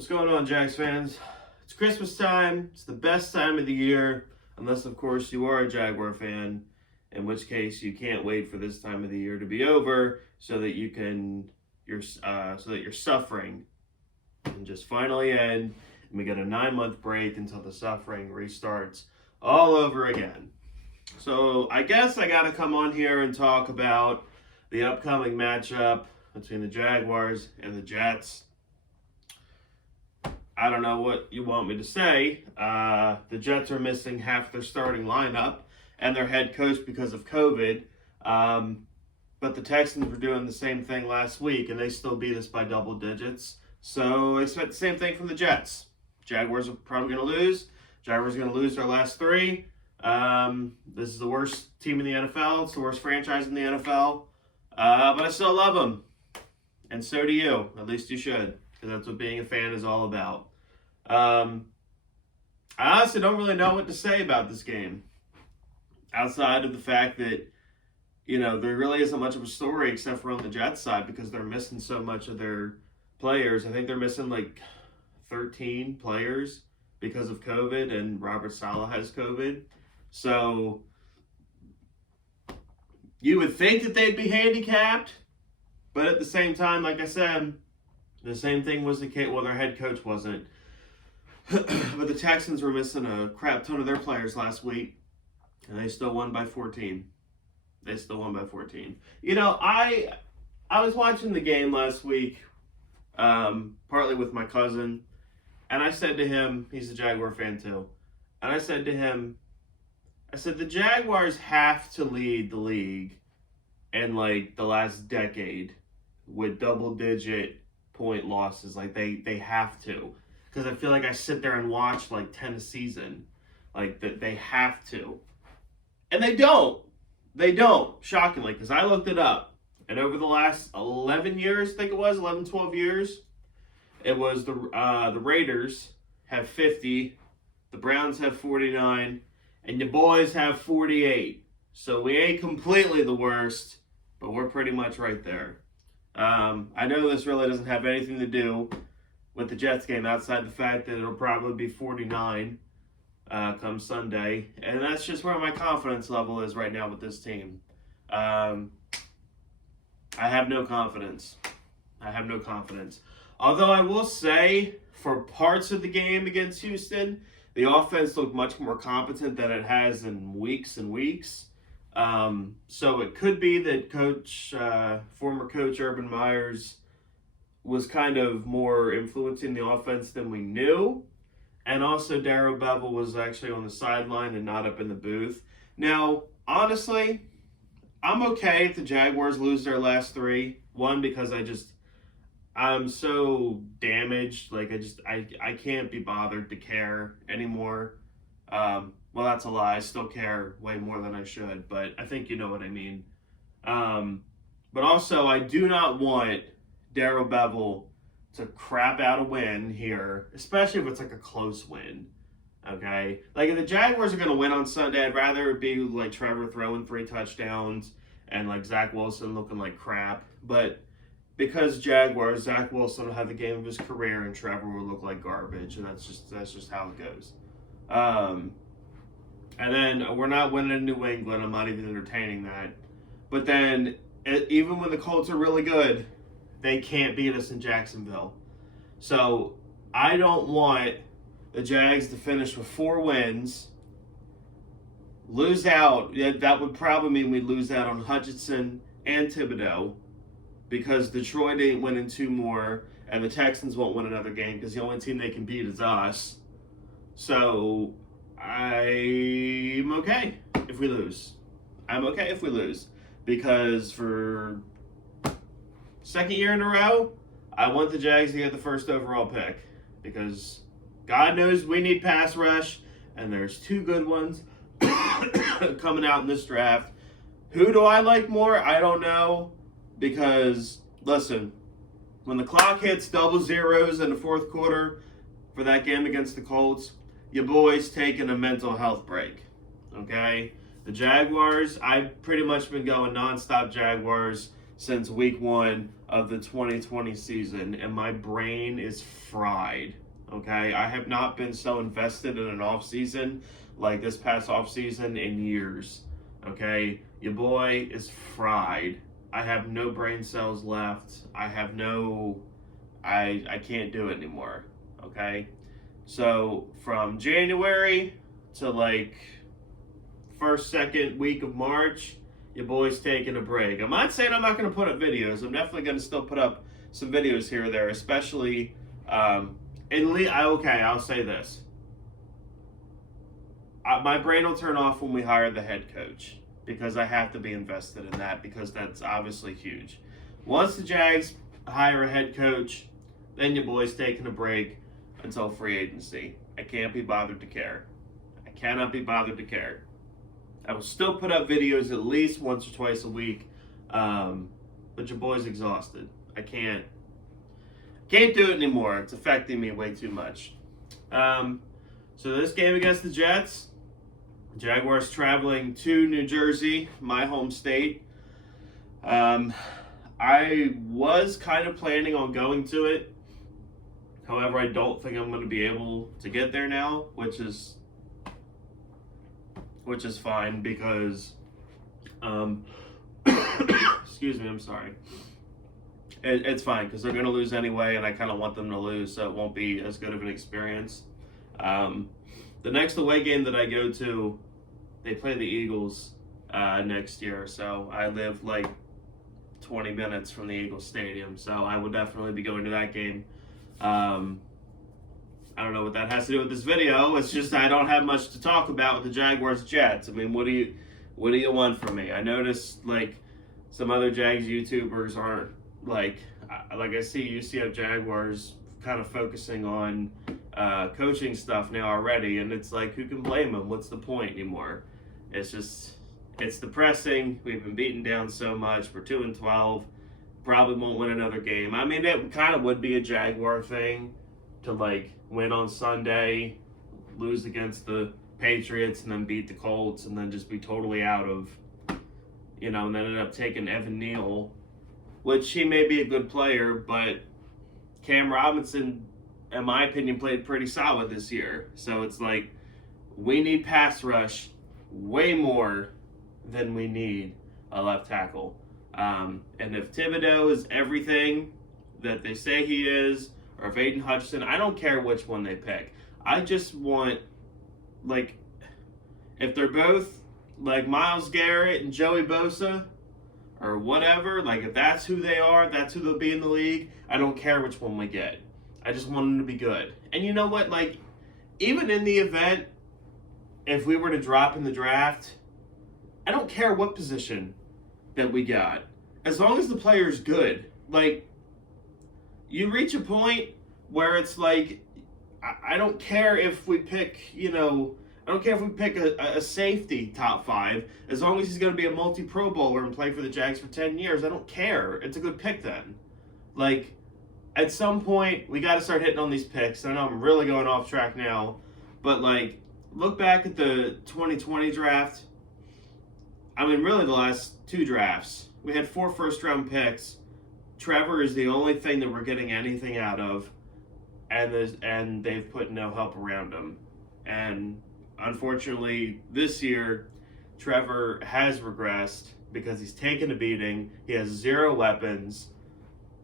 What's going on, Jags fans? It's Christmas time. It's the best time of the year, unless, of course, you are a Jaguar fan, in which case you can't wait for this time of the year to be over so that your suffering can just finally end, and we get a 9-month break until the suffering restarts all over again. So I guess I got to come on here and talk about the upcoming matchup between the Jaguars and the Jets. I don't know what you want me to say. The Jets are missing half their starting lineup and their head coach because of COVID. But the Texans were doing the same thing last week, and they still beat us by double digits. So I expect the same thing from the Jets. Jaguars are probably going to lose. Jaguars are going to lose their last three. This is the worst team in the NFL. It's the worst franchise in the NFL. But I still love them. And so do you. At least you should, because that's what being a fan is all about. I honestly don't really know what to say about this game, outside of the fact that, there really isn't much of a story except for on the Jets side because they're missing so much of their players. I think they're missing like 13 players because of COVID, and Robert Saleh has COVID. So you would think that they'd be handicapped, but at the same time, like I said, the same thing was the case. Well, their head coach wasn't. But the Texans were missing a crap ton of their players last week, and they still won by 14. I was watching the game last week, partly with my cousin, and I said to him, he's a Jaguar fan too, and I said to him, the Jaguars have to lead the league in like the last decade with double-digit point losses. Like they have to. Because I feel like I sit there and watch like 10 a season. Like that they have to. And they don't. Shockingly, because I looked it up. And over the last 11 years, I think it was, 11, 12 years, it was the Raiders have 50, the Browns have 49, and your boys have 48. So we ain't completely the worst, but we're pretty much right there. I know this really doesn't have anything to do with the Jets game outside the fact that it'll probably be 49 come Sunday. And that's just where my confidence level is right now with this team. I have no confidence. Although I will say, for parts of the game against Houston, the offense looked much more competent than it has in weeks and weeks. So it could be that former coach Urban Meyers was kind of more influencing the offense than we knew. And also Darrell Bevel was actually on the sideline and not up in the booth. Now, honestly, I'm okay if the Jaguars lose their last three. One, because I'm so damaged. Like, I can't be bothered to care anymore. Well, that's a lie. I still care way more than I should, but I think you know what I mean. But also, I do not want Darrell Bevel to crap out a win here, especially if it's like a close win. Okay? Like, if the Jaguars are going to win on Sunday, I'd rather it be like Trevor throwing 3 touchdowns and like Zach Wilson looking like crap. But because Jaguars, Zach Wilson will have the game of his career and Trevor will look like garbage, and that's just how it goes. And then we're not winning in New England. I'm not even entertaining that. But then, even when the Colts are really good, they can't beat us in Jacksonville. So I don't want the Jags to finish with 4 wins, lose out. That would probably mean we lose out on Hutchinson and Thibodeau, because Detroit ain't winning 2 more, and the Texans won't win another game because the only team they can beat is us. So I'm okay if we lose. Because for second year in a row, I want the Jags to get the first overall pick. Because God knows we need pass rush, and there's 2 good ones coming out in this draft. Who do I like more? I don't know. Because, listen, when the clock hits double zeros in the fourth quarter for that game against the Colts, your boy's taking a mental health break. Okay? The Jaguars, I've pretty much been going nonstop Jaguars since week 1 of the 2020 season, and my brain is fried. Okay, I have not been so invested in an off season like this past off season in years. Okay, your boy is fried. I have no brain cells left. I can't do it anymore. Okay, so from January to like first, second week of March, your boy's taking a break. I'm not saying I'm not going to put up videos. I'm definitely going to still put up some videos here or there, especially I'll say this. My brain will turn off when we hire the head coach because I have to be invested in that because that's obviously huge. Once the Jags hire a head coach, then your boy's taking a break until free agency. I can't be bothered to care. I cannot be bothered to care. I will still put up videos at least once or twice a week, but your boy's exhausted. I can't do it anymore. It's affecting me way too much. So this game against the Jets, Jaguars traveling to New Jersey, my home state. I was kind of planning on going to it. However, I don't think I'm going to be able to get there now, which is fine because, excuse me, I'm sorry. It's fine because they're going to lose anyway, and I kind of want them to lose, so it won't be as good of an experience. The next away game that I go to, they play the Eagles next year, so I live like 20 minutes from the Eagles Stadium, so I would definitely be going to that game. I don't know what that has to do with this video. It's just I don't have much to talk about with the Jaguars Jets. I mean, what do you want from me? I noticed like some other Jags YouTubers aren't like I see UCF Jaguars kind of focusing on coaching stuff now already, and it's like, who can blame them? What's the point anymore? It's depressing. We've been beaten down so much. We're 2-12. Probably won't win another game. I mean, it kind of would be a Jaguar thing to like win on Sunday, lose against the Patriots, and then beat the Colts, and then just be totally out of, and then end up taking Evan Neal, which he may be a good player, but Cam Robinson, in my opinion, played pretty solid this year. So it's like, we need pass rush way more than we need a left tackle. And if Thibodeau is everything that they say he is, or if Aiden Hutchinson, I don't care which one they pick. I just want, like, if they're both like Myles Garrett and Joey Bosa or whatever, like if that's who they are, that's who they'll be in the league, I don't care which one we get. I just want them to be good. And you know what? Like, even in the event, if we were to drop in the draft, I don't care what position that we got. As long as the player's good. Like, you reach a point where it's like, I don't care if we pick, I don't care if we pick a safety top 5. As long as he's going to be a multi-Pro Bowler and play for the Jags for 10 years, I don't care. It's a good pick then. Like, at some point, we got to start hitting on these picks. I know I'm really going off track now, but like, look back at the 2020 draft. I mean, really the last 2 drafts. We had 4 first-round picks. Trevor is the only thing that we're getting anything out of, and they've put no help around him. And unfortunately, this year, Trevor has regressed because he's taken a beating. He has 0 weapons.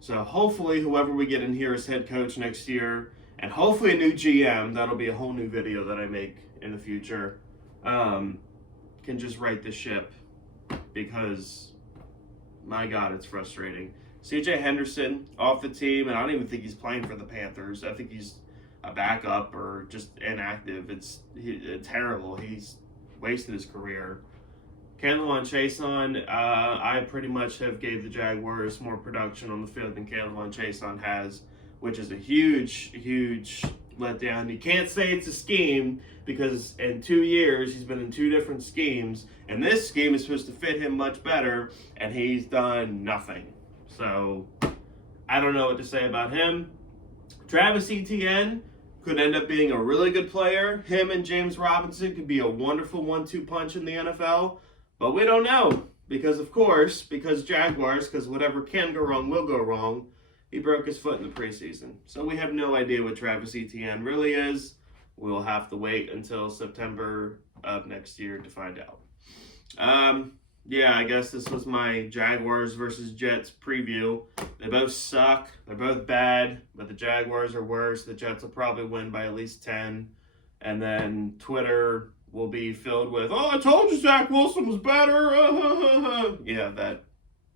So hopefully, whoever we get in here as head coach next year, and hopefully a new GM, that'll be a whole new video that I make in the future, can just right the ship, because my God, it's frustrating. CJ Henderson off the team, and I don't even think he's playing for the Panthers. I think he's a backup or just inactive. It's terrible. He's wasted his career. K'Lavon Chaisson, I pretty much have gave the Jaguars more production on the field than K'Lavon Chaisson has, which is a huge, huge letdown. You can't say it's a scheme because in 2 years he's been in 2 different schemes, and this scheme is supposed to fit him much better, and he's done nothing. So I don't know what to say about him. Travis Etienne could end up being a really good player. Him and James Robinson could be a wonderful 1-2 punch in the NFL, but we don't know. because of course, because Jaguars, because whatever can go wrong will go wrong, he broke his foot in the preseason. So we have no idea what Travis Etienne really is. We'll have to wait until September of next year to find out. Yeah, I guess this was my Jaguars versus Jets preview. They both suck. They're both bad, but the Jaguars are worse. The Jets will probably win by at least 10. And then Twitter will be filled with, oh, I told you Zach Wilson was better. Yeah, that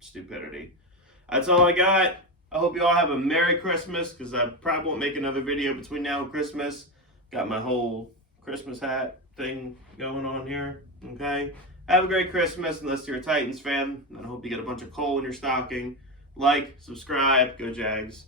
stupidity. That's all I got. I hope you all have a Merry Christmas, because I probably won't make another video between now and Christmas. Got my whole Christmas hat thing going on here, okay? Have a great Christmas, unless you're a Titans fan. I hope you get a bunch of coal in your stocking. Like, subscribe, go Jags.